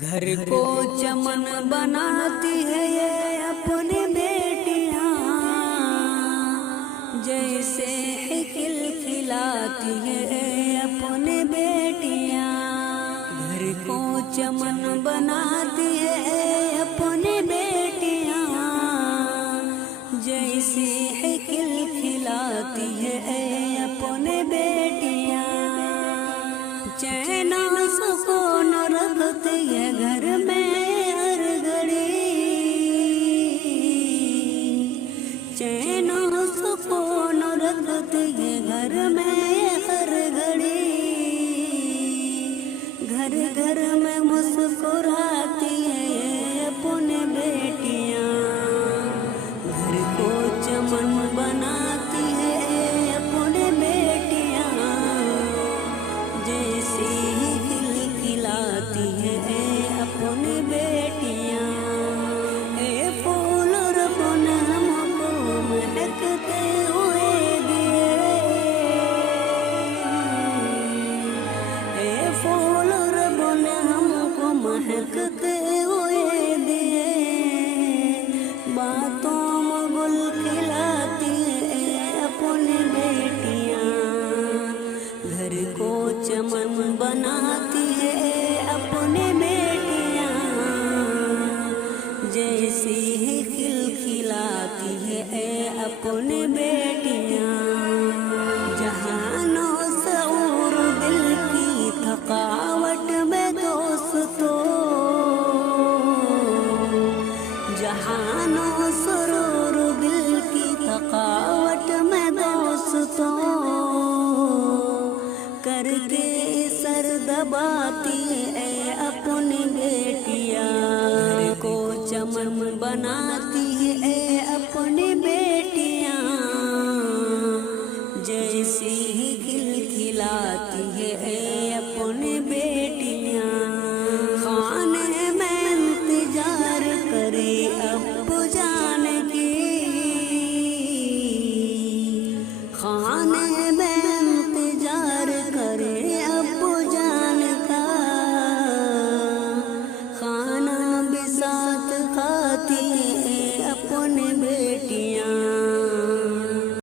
घर को चमन बनाती है ये अपनी बेटियां, जैसे खिलखिलाती है अपनी बेटियां। घर को चमन बनाती है अपनी बेटियां, जैसे खिलखिलाती है अपनी बेटियां। चैन सुकून रखती है घर में हर घड़ी, चैन सुकून रखती है घर में हर घड़ी। घर घर में मुस्कुराती है अपनी बेटियां, घर को चमन बनाती है अपनी बेटियां, जैसे खिलखिलाती है अपनी बेटियां। ए फूल रब ने हमको महकते हुए दिए, ए फूल रब ने हमको महकते हुए दिए। बातों में गुल खिलाती है अपनी बेटियां, घर को चमन बनाती है अपनी बेटियां, जैसे खिलखिलाती है अपनी बेटियां। जहानो शऊर दिल की थकावट में दोस्तों, जहानो सुरूर दिल की थकावट में दोस्तों, करके सर दबाती है अपनी बेटियां, घर को चमन बनाती है अपनी बेटियां।